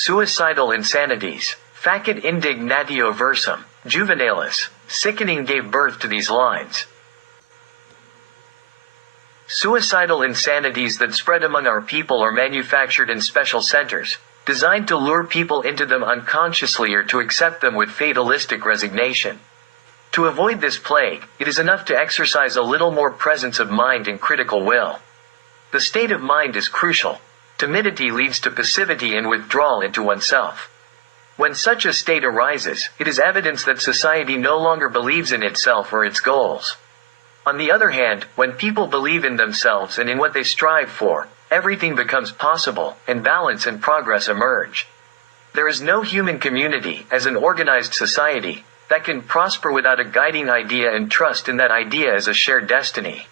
Suicidal insanities. Facit indignatio versum, juvenalis. Sickening gave birth to these lines. Suicidal insanities that spread among our people are manufactured in special centers, designed to lure people into them unconsciously or to accept them with fatalistic resignation. To avoid this plague, it is enough to exercise a little more presence of mind and critical will. The state of mind is crucial. Timidity leads to passivity and withdrawal into oneself. When such a state arises, it is evidence that society no longer believes in itself or its goals. On the other hand, when people believe in themselves and in what they strive for, everything becomes possible, and balance and progress emerge. There is no human community, as an organized society, that can prosper without a guiding idea and trust in that idea as a shared destiny.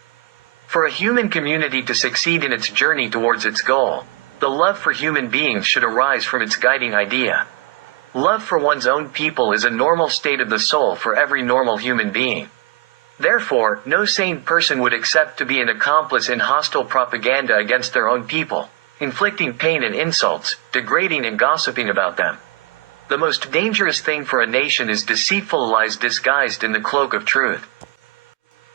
For a human community to succeed in its journey towards its goal, the love for human beings should arise from its guiding idea. Love for one's own people is a normal state of the soul for every normal human being. Therefore, no sane person would accept to be an accomplice in hostile propaganda against their own people, inflicting pain and insults, degrading and gossiping about them. The most dangerous thing for a nation is deceitful lies disguised in the cloak of truth.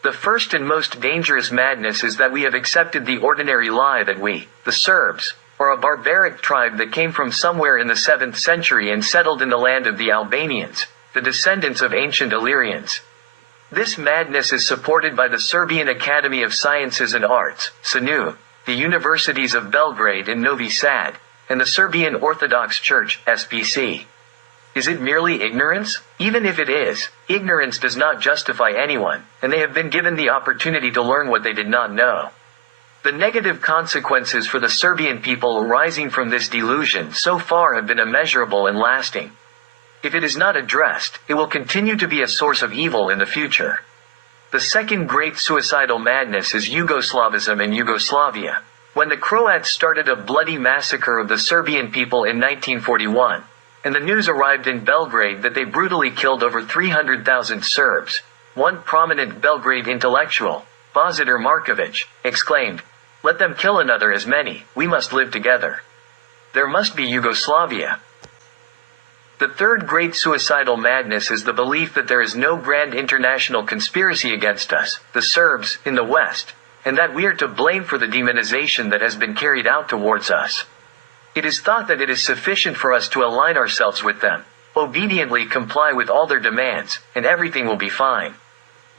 The first and most dangerous madness is that we have accepted the ordinary lie that we, the Serbs, are a barbaric tribe that came from somewhere in the 7th century and settled in the land of the Albanians, the descendants of ancient Illyrians. This madness is supported by the Serbian Academy of Sciences and Arts, SANU, the universities of Belgrade and Novi Sad, and the Serbian Orthodox Church, SPC. Is it merely ignorance? Even if it is, ignorance does not justify anyone, and they have been given the opportunity to learn what they did not know. The negative consequences for the Serbian people arising from this delusion so far have been immeasurable and lasting. If it is not addressed, it will continue to be a source of evil in the future. The second great suicidal madness is Yugoslavism and Yugoslavia. When the Croats started a bloody massacre of the Serbian people in 1941, and the news arrived in Belgrade that they brutally killed over 300,000 Serbs, one prominent Belgrade intellectual, Božidar Marković, exclaimed, "Let them kill another as many, we must live together. There must be Yugoslavia." The third great suicidal madness is the belief that there is no grand international conspiracy against us, the Serbs, in the West, and that we are to blame for the demonization that has been carried out towards us. It is thought that it is sufficient for us to align ourselves with them, obediently comply with all their demands, and everything will be fine.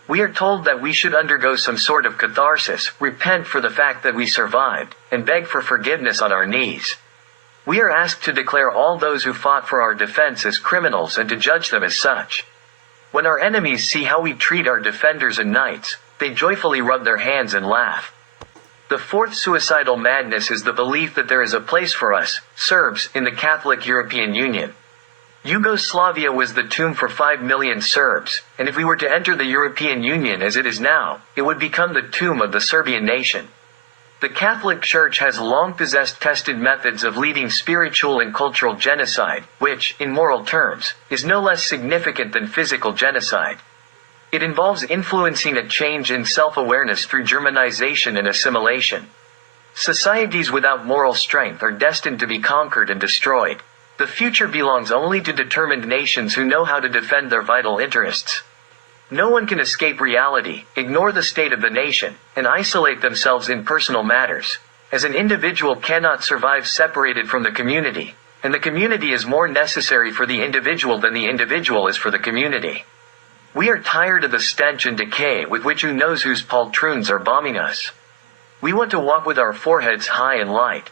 We are told that we should undergo some sort of catharsis, repent for the fact that we survived, and beg for forgiveness on our knees. We are asked to declare all those who fought for our defense as criminals and to judge them as such. When our enemies see how we treat our defenders and knights, they joyfully rub their hands and laugh. The fourth suicidal madness is the belief that there is a place for us, Serbs, in the Catholic European Union. Yugoslavia was the tomb for 5 million Serbs, and if we were to enter the European Union as it is now, it would become the tomb of the Serbian nation. The Catholic Church has long possessed tested methods of leading spiritual and cultural genocide, which, in moral terms, is no less significant than physical genocide. It involves influencing a change in self-awareness through Germanization and assimilation. Societies without moral strength are destined to be conquered and destroyed. The future belongs only to determined nations who know how to defend their vital interests. No one can escape reality, ignore the state of the nation, and isolate themselves in personal matters, as an individual cannot survive separated from the community, and the community is more necessary for the individual than the individual is for the community. We are tired of the stench and decay with which who knows whose poltroons are bombing us. We want to walk with our foreheads high and light,